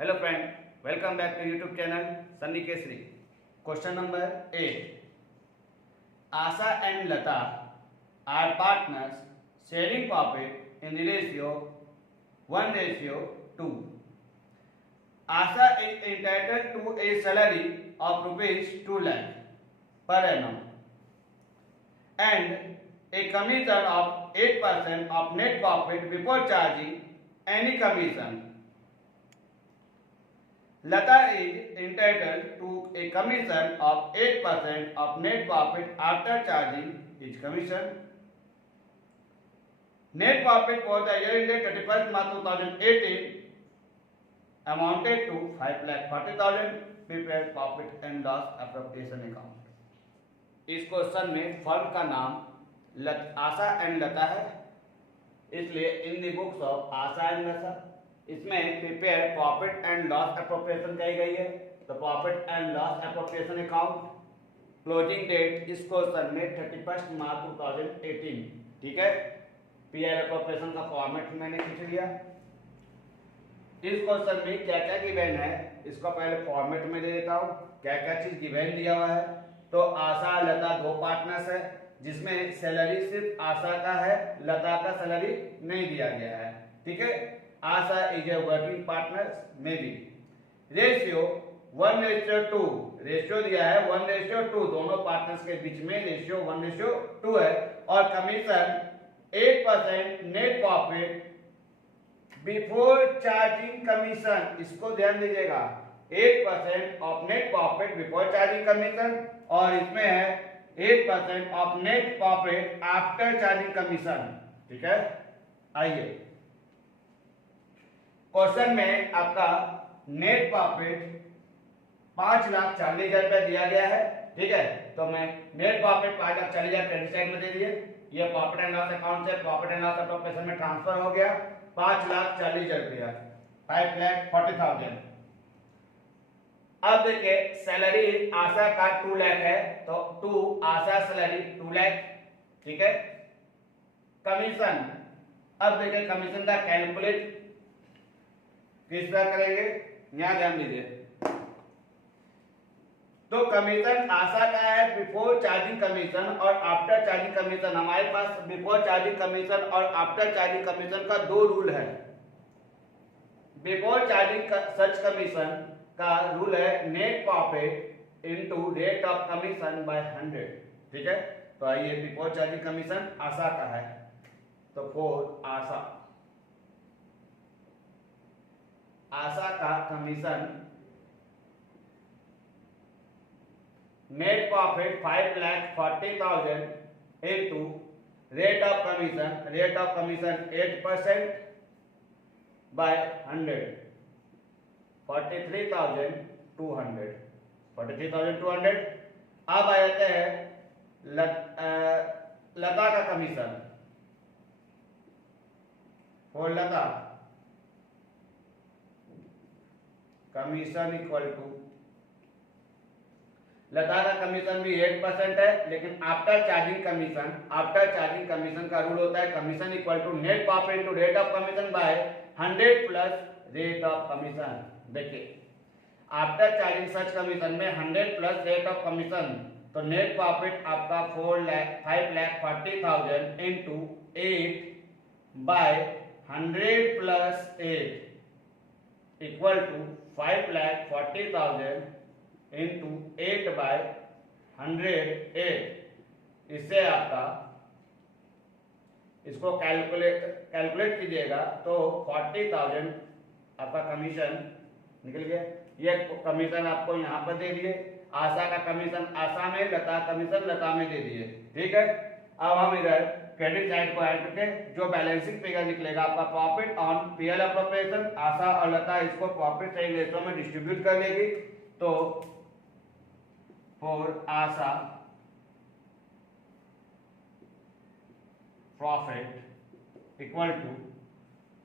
Hello friend, welcome back to YouTube channel Sunny Kesri. Question number 8. Asa and Lata are partners sharing profit in the ratio 1:2. Asa is entitled to a salary of rupees 2 lakh per annum and a commission of 8% of net profit before charging any commission. Lata is entitled to a commission of 8% of net profit after charging each commission. Net profit for the year ended 31st March 2018 amounted to 5,40,000. Prepare profit and loss appropriation account. इस question में firm का नाम Asha and Lata है, इसलिए in the books of Asha and Lata इसमें prepare profit and loss appropriation कही गई है। तो profit and loss appropriation account closing date इस क्वेश्चन में 31 मार्च 2018, ठीक है। पीआर एप्रोप्रिएशन का फॉर्मेट मैंने खींच लिया। इस क्वेश्चन में क्या क्या गिवन है इसको पहले फॉर्मेट में दे देता हूँ, क्या क्या चीज गिवन दिया हुआ है। तो आशा लता दो पार्टनर्स है जिसमें सैलरी सिर्फ आशा का है, लता का सैलरी नहीं दिया गया है, ठीक है। आशा इज ए वर्किंग पार्टनर में भी रेशियो 1:2 रेशियो दिया है 1:2, दोनों पार्टनर्स के बीच में रेशियो 1:2 है। और commission 8% net profit before charging commission, इसको ध्यान दीजिएगा, 8% of net profit before charging commission और इसमें है 8% of net profit after charging commission, ठीक है। आइए क्वेश्चन में आपका नेट प्रॉफिट 5,40,000 रुपया दिया गया है, ठीक है। तो मैं नेट प्रॉफिट 5,40,000 क्रेडिट साइड में दे दिए। ये प्रॉफिट एंड लॉस अकाउंट से प्रॉफिट एंड लॉस एप्रोप्रिएशन में ट्रांसफर हो गया 5,40,000 रुपया, 5,40,000। अब देखिए सैलरी आशा का 2 लाख है, तो 2 आशा सैलरी 2 लाख, ठीक है। कमीशन, अब देखिए कमीशन का कैलकुलेट किस तरह करेंगे, यहां ध्यान दीजिए। तो कमीशन आशा का है बिफोर चार्जिंग कमीशन और आफ्टर चार्जिंग कमीशन। हमारे पास बिफोर चार्जिंग कमीशन और आफ्टर चार्जिंग कमीशन का दो रूल है। बिफोर चार्जिंग सच कमीशन का रूल है net profit into rate of commission by 100, ठीक है। तो आइए बिफोर चार्जिंग कमीशन आशा का है, तो फॉर आशा का commission net profit 5,40,000 into rate of commission 8% by 100, 43,200। अब आ जाते हैं लता का commission. For Lata commission equal to, Lata का कमीशन भी 8% है, लेकिन आफ्टर चार्जिंग कमीशन का रूल होता है commission equal to net profit into rate of commission by 100 plus rate of commission. देखिए आफ्टर चार्जिंग सच कमीशन में 100 प्लस रेट ऑफ कमीशन, तो नेट प्रॉफिट आपका 5,40,000 into 8 by 100 plus 8 equal to 5,40,000 into 8 by 108। इससे आपका इसको calculate कीजिएगा तो 40,000 आपका कमीशन निकल गया। ये कमीशन आपको यहाँ पर दे दिए, आशा का कमीशन आशा में, लता कमीशन लता में दे दिए, ठीक है। अब हम इधर क्रेडिट साइड को ऐड करके जो बैलेंसिंग फिगर निकलेगा आपका प्रॉफिट ऑन पीएल एप्रोप्रिएशन, आशा और लता इसको प्रॉफिट सही रेशो में डिस्ट्रीब्यूट कर लेगी। तो for Asha profit equal to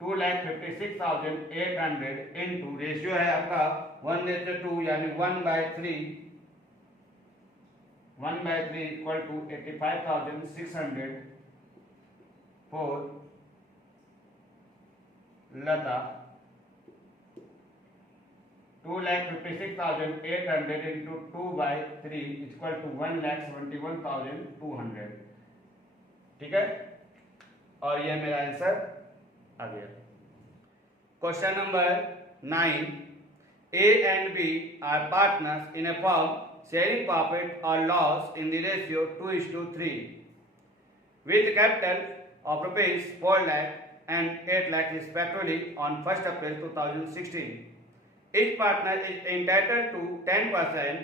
2,56,800 into ratio है आपका 1:2 यानी 1/3 equal to 85,600 for Lata 2,56,800 into 2/3 equal to 1,71,200। ठीक है, और ये मेरा आंसर आ गया। Question number 9, A and B are partners in a firm sharing profit or loss in the ratio 2:3 with capital of rupees 4 lakh and 8 lakh respectively on 1st April 2016. Each partner is entitled to 10%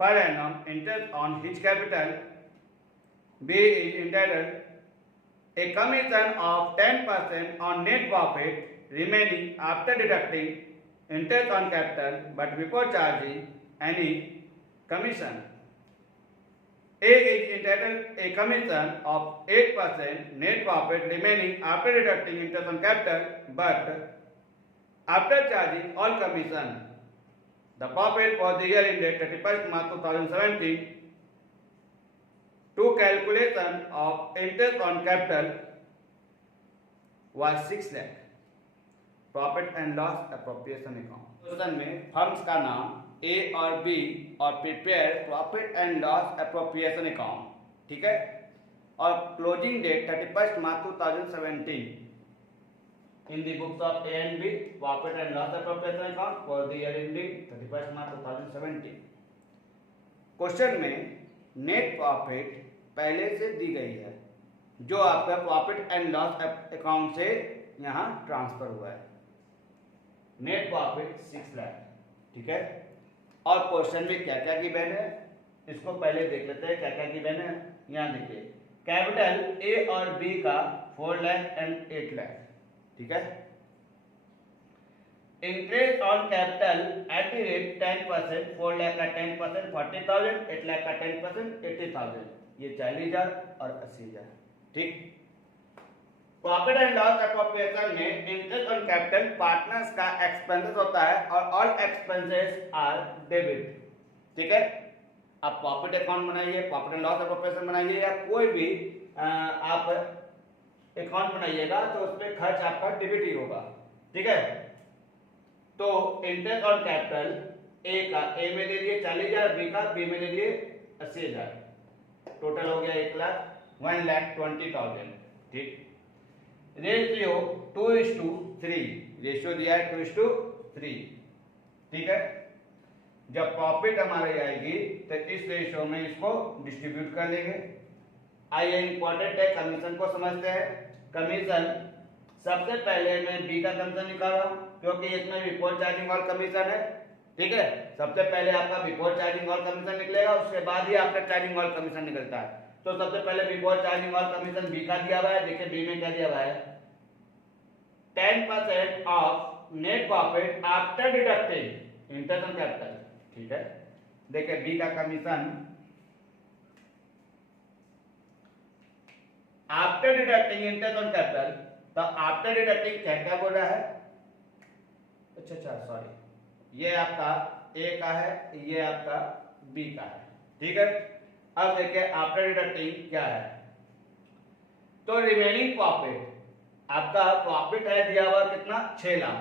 per annum interest on his capital. B is entitled a commission of 10% on net profit remaining after deducting interest on capital but before charging any commission. A is entitled a commission of 8% net profit remaining after deducting interest on capital but after charging all commission. The profit for the year ended 31st March 2017. To calculation of interest on capital was 6 lakh. Profit and loss appropriation account. Question में firms का नाम A और B और prepare profit and loss appropriation account, ठीक है, और closing date 31st March 2017 in the books of A and B profit and loss appropriation account for the year ending 31st March 2017। Question में net profit पहले से दी गई है जो आपका प्रॉफिट एंड लॉस अकाउंट से यहां ट्रांसफर हुआ है। नेट प्रॉफिट 6 लाख, ठीक है, और क्वेश्चन में क्या क्या गिवन है इसको पहले देख लेते हैं। क्या क्या गिवन है यहां देखिए, कैपिटल ए और बी का 4 लाख एंड 8 लाख, ठीक है। Interest on capital at the rate 10%, 4 lakh का 10% 40,000, 8 लाख का 10% 80,000, ये 40,000 और 80,000, ठीक। प्रॉफिट एंड लॉस एप्रोप्रिएशन में इंटरेस्ट ऑन कैपिटल पार्टनर्स का एक्सपेंसेस होता है और ऑल एक्सपेंसेस आर डेबिट, ठीक है। आप प्रॉफिट अकाउंट बनाइए, प्रॉफिट एंड लॉस एप्रोप्रिएशन बनाइए या कोई भी आप अकाउंट बनाइएगा तो उसमें खर्च आपका डेबिट ही होगा, ठीक है। तो इंटरेस्ट ऑन कैपिटल ए का ए में दे दिए 40,000, बी का बी में दे दिए 80,000, टोटल हो गया 1,20,000, ठीक। रेशियो 2:3, रेशियो दिया है 2:3, ठीक है। जब प्रॉफिट हमारी आएगी तो इस रेशियो में इसको डिस्ट्रीब्यूट कर लेंगे। आइए इंपॉर्टेंट है, कमीशन को समझते हैं। कमीशन सबसे पहले मैं बी का कमीशन निकाल रहा हूं क्योंकि इसमें बिफोर चार्जिंग ऑल कमीशन है, ठीक है। सबसे पहले आपका बिफोर चार्जिंग ऑल कमीशन निकलेगा, उसके बाद ही आफ्टर चार्जिंग ऑल कमीशन निकलता है। तो सबसे पहले before charging all commission B का दिया हुआ है। देखिए बी में क्या दिया हुआ है, 10% of net profit after deducting interest on capital, ठीक है। देखिए बी का commission after deducting interest on capital, तो आफ्टर डिडक्टिंग क्या क्या बोल रहा है, अच्छा सॉरी, ये आपका ए का है, ये आपका बी का है, ठीक है। अब देखिए आफ्टर डिडक्टिंग क्या है, तो रिमेनिंग प्रॉफिट आपका प्रॉफिट है दिया हुआ कितना 6 लाख।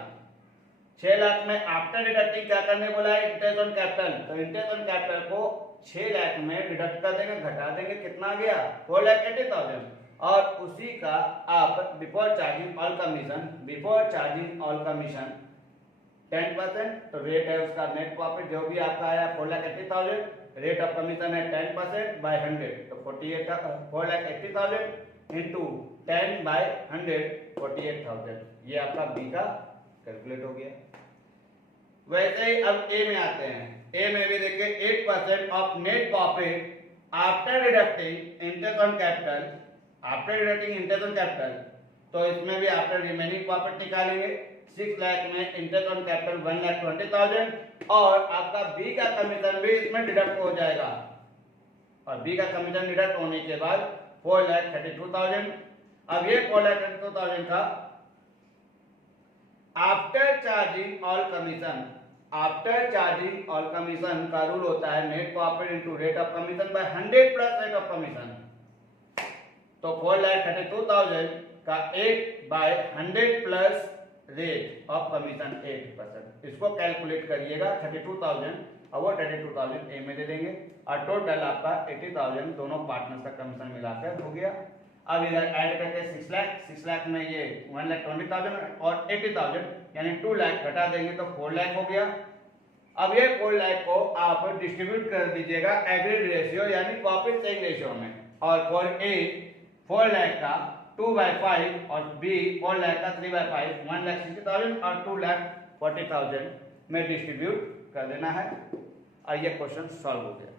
6 लाख में आफ्टर डिडक्टिंग क्या करने बोला है, इंटरेस्ट ऑन कैपिटल, तो इंटरेस्ट ऑन कैपिटल को 6 लाख में डिडक्ट कर देंगे, घटा देंगे, कितना गया 4,80,000, और उसी का आप before charging all commission, before charging all commission 10%, तो रेट है उसका नेट प्रॉफिट जो भी आपका आया 4,80,000, रेट ऑफ कमीशन है 10% बाय 100, तो 4,80,000 इंटू 10 बाय 100 48,000, ये आपका बी का कैलकुलेट हो गया। वैसे ही अब ए में आते हैं। ए में भी देखिए 8% of net profit after deducting interest on capital, after deducting interest on capital, तो इसमें भी आफ्टर रिमेनिंग प्रॉफिट निकालेंगे। 6 लाख में इंटरेस्ट ऑन कैपिटल 1,20,000 और आपका बी का कमीशन भी इसमें डिडक्ट हो जाएगा, और बी का कमीशन डिडक्ट होने के बाद 4,32,000। अब ये 4,32,000 का after charging all commission, after charging all commission का रूल होता है net profit into rate of commission by 100 plus rate of commission. तो 4,32,000 का 8 by 100 plus rate of commission 8%। इसको कैलकुलेट करिएगा 32,000 और वो 32,000 ए में दे देंगे और टोटल आपका 80,000 दोनों पार्टनर्स का कमीशन मिलाकर हो गया। अब इधर ऐड करके 6 लाख में ये 1,20,000 और 80,000 यानी 2 लाख घटा देंगे तो 4 लाख हो गया। अब ये 4 लाख को आप डिस्ट्रीब्यूट कर दीजिएगा एग्रीड रेशियो यानी प्रॉफिट शेयरिंग रेशियो में, और फॉर ए 4 लाख का 2/5 और बी 4 लाख का 3/5 1,60,000 और 2,40,000 में डिस्ट्रीब्यूट कर देना है और ये क्वेश्चन सॉल्व हो गया।